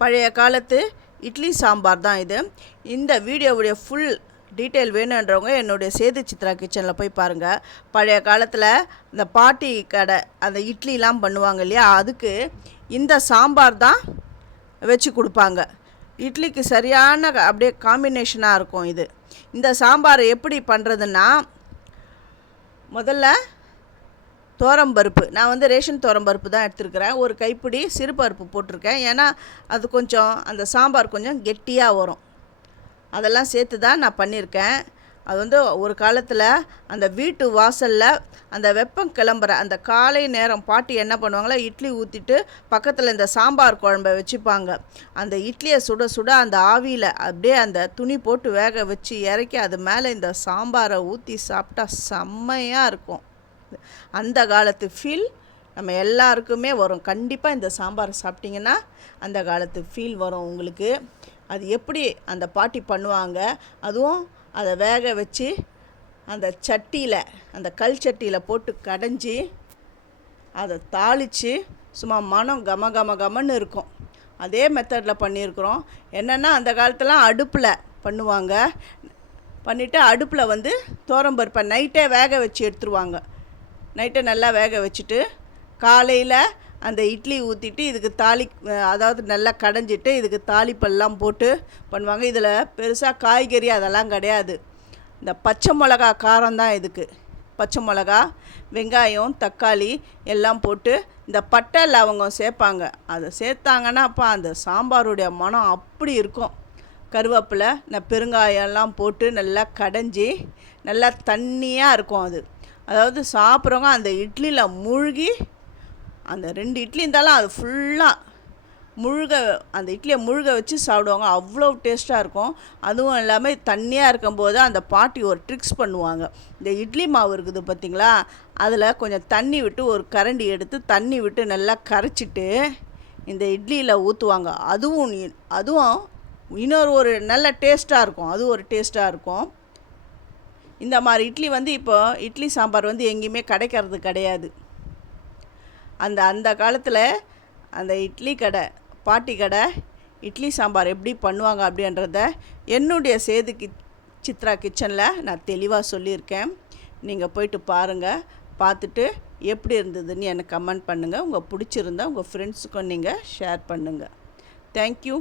பழைய காலத்து இட்லி சாம்பார் தான் இது. இந்த வீடியோவுடைய ஃபுல் டீட்டெயில் வேணுன்றவங்க என்னுடைய சேது சித்ரா கிச்சனில் போய் பாருங்கள். பழைய காலத்தில் இந்த பாட்டி கடை அந்த இட்லிலாம் பண்ணுவாங்க இல்லையா, அதுக்கு இந்த சாம்பார் தான் வச்சு கொடுப்பாங்க. இட்லிக்கு சரியான அப்படியே காம்பினேஷனாக இருக்கும் இது. இந்த சாம்பார் எப்படி பண்ணுறதுன்னா, முதல்ல பருப்பு, நான் ரேஷன் பருப்பு தான் எடுத்துருக்கிறேன். ஒரு கைப்பிடி சிறுபருப்பு போட்டிருக்கேன். ஏன்னா அது கொஞ்சம் அந்த சாம்பார் கொஞ்சம் கெட்டியாக வரும். அதெல்லாம் சேர்த்து தான் நான் பண்ணியிருக்கேன். அது ஒரு காலத்தில் அந்த வீட்டு வாசலில் அந்த வெப்பம் கிளம்புற அந்த காலை நேரம் பாட்டி என்ன பண்ணுவாங்களா, இட்லி ஊற்றிட்டு பக்கத்தில் இந்த சாம்பார் குழம்பை வச்சுப்பாங்க. அந்த இட்லியை சுட சுட அந்த ஆவியில் அப்படியே அந்த துணி போட்டு வேக வச்சு இறக்கி அது மேலே இந்த சாம்பாரை ஊற்றி சாப்பிட்டா செம்மையாக இருக்கும். அந்த காலத்து ஃபீல் நம்ம எல்லாருக்குமே வரும். கண்டிப்பாக இந்த சாம்பார் சாப்பிட்டிங்கன்னா அந்த காலத்து ஃபீல் வரும் உங்களுக்கு. அது எப்படி அந்த பாட்டி பண்ணுவாங்க, அதுவும் அதை வேக வச்சு அந்த சட்டியில், அந்த கல் சட்டியில் போட்டு கடைஞ்சி அதை தாளித்து சும்மா மனம் கம கம கமன்னு இருக்கும். அதே மெத்தடில் பண்ணியிருக்கிறோம். என்னென்னா அந்த காலத்துலாம் அடுப்பில் பண்ணுவாங்க. பண்ணிவிட்டு அடுப்பில் துவரம்பருப்பை நைட்டே வேக வச்சு எடுத்துருவாங்க. நைட்டை நல்லா வேக வச்சுட்டு காலையில் அந்த இட்லி ஊற்றிட்டு இதுக்கு அதாவது நல்லா கடைஞ்சிட்டு இதுக்கு தாளிப்பெல்லாம் போட்டு பண்ணுவாங்க. இதில் பெருசாக காய்கறி அதெல்லாம் கிடையாது. இந்த பச்சை மிளகா காரம் தான் இதுக்கு. பச்சை மிளகா, வெங்காயம், தக்காளி எல்லாம் போட்டு இந்த பட்டை லவங்கம் சேர்ப்பாங்க. அதை சேர்த்தாங்கன்னாப்பா அந்த சாம்பாருடைய மனம் அப்படி இருக்கும். கருவேப்பிலை, பெருங்காயம்லாம் போட்டு நல்லா கடைஞ்சி நல்லா தண்ணியாக இருக்கும் அது. அதாவது சாப்பிட்றவங்க அந்த இட்லியில் மூழ்கி, அந்த 2 இட்லி இருந்தாலும் அது ஃபுல்லாக அந்த இட்லியை முழுக வச்சு சாப்பிடுவாங்க. அவ்வளோ டேஸ்ட்டாக இருக்கும். அதுவும் இல்லாமல் தண்ணியாக இருக்கும்போது அந்த பாட்டி ஒரு ட்ரிக்ஸ் பண்ணுவாங்க. இந்த இட்லி மாவு இருக்குது பார்த்திங்களா, அதில் கொஞ்சம் தண்ணி விட்டு ஒரு கரண்டி எடுத்து தண்ணி விட்டு நல்லா கரைச்சிட்டு இந்த இட்லியில் ஊற்றுவாங்க. அதுவும் ஒரு நல்ல டேஸ்ட்டாக இருக்கும். அது ஒரு டேஸ்ட்டாக இருக்கும். இந்த மாதிரி இட்லி இப்போ இட்லி சாம்பார் எங்கேயுமே கிடைக்கிறது கிடையாது. அந்த காலத்தில் அந்த இட்லி கடை, பாட்டி கடை இட்லி சாம்பார் எப்படி பண்ணுவாங்க அப்படின்றத என்னுடைய சேது சித்ரா கிச்சனில் நான் தெளிவாக சொல்லியிருக்கேன். நீங்கள் போயிட்டு பாருங்கள். பார்த்துட்டு எப்படி இருந்ததுன்னு எனக்கு கமெண்ட் பண்ணுங்கள். உங்கள் பிடிச்சிருந்தா உங்கள் ஃப்ரெண்ட்ஸுக்கும் நீங்கள் ஷேர் பண்ணுங்கள். தேங்க்யூ.